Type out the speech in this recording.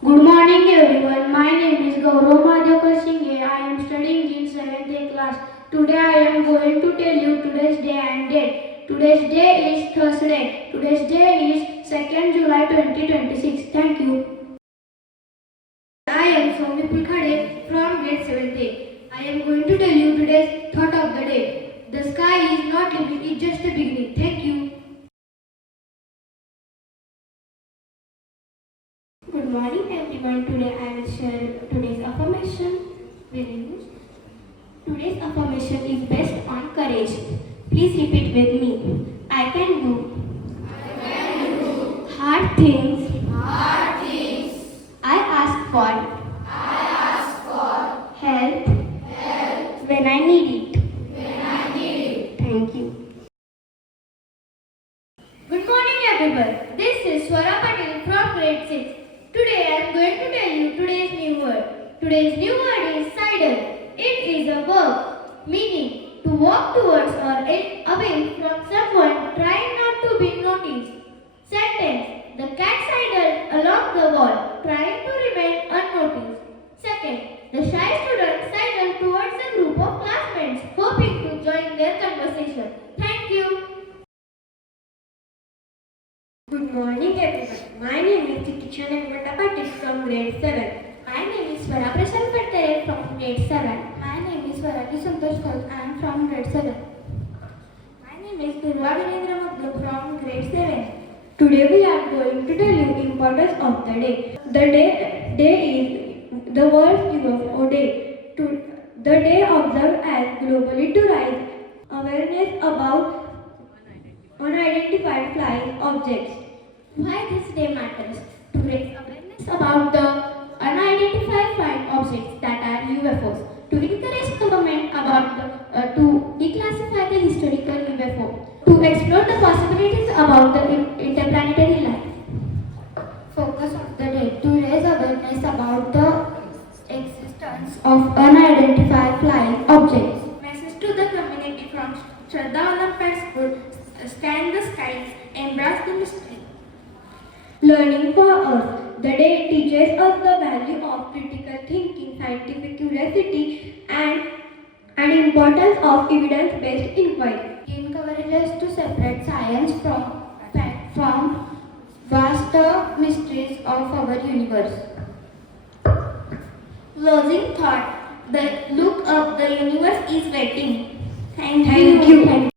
Good morning everyone. My name is Gaurav Madhakar Singhe. I am studying in 7th class. Today I am going to tell you today's day and date. Today's day is Thursday. Today's day is 2nd July 2026. Thank you. I am Soumya Khade from grade 7th. I am going to tell you today's thought of the day. The sky is not limit, it's just a beginning. Thank you. Good morning everyone. Today I will share today's affirmation with you. Today's affirmation is based on courage. Please repeat with me. I can do hard things. I ask for help when I need it. Thank you. Good morning everyone. This is Swara Patil from grade 6. Today I am going to tell you today's new word. Today's new word is sidle. It is a verb meaning to walk towards or away from someone trying not to be noticed. Sentence: the cat sidled along the wall trying to remain unnoticed. Second, the shy student sidled towards a group of classmates hoping to join their conversation. Thank you. Good morning everyone. My name is Titisha Patil from grade 7. My name is Swara Prasad Patel from grade 7. My name is Swarati Santosh Khaut. I am from grade 7. My name is Durva Virendra Magdu from grade 7. Today we are going to tell you importance of the day. The day is the World UFO Day. The day observed as globally to raise awareness about unidentified flying objects. Why this day matters? To raise awareness about the unidentified flying objects that are UFOs. To encourage government about to declassify the historical UFO. To explore the possibilities about the interplanetary life. Focus of the day: to raise awareness about the existence of unidentified flying objects. Message to the community from Shraddha Olympiad School: scan the skies, embrace the mystery. Learning for us. The day teaches us the value of critical thinking, scientific curiosity, and importance of evidence-based inquiry. It encourages us to separate science from vast mysteries of our universe. Closing thought: the look up, the universe is waiting. Thank you.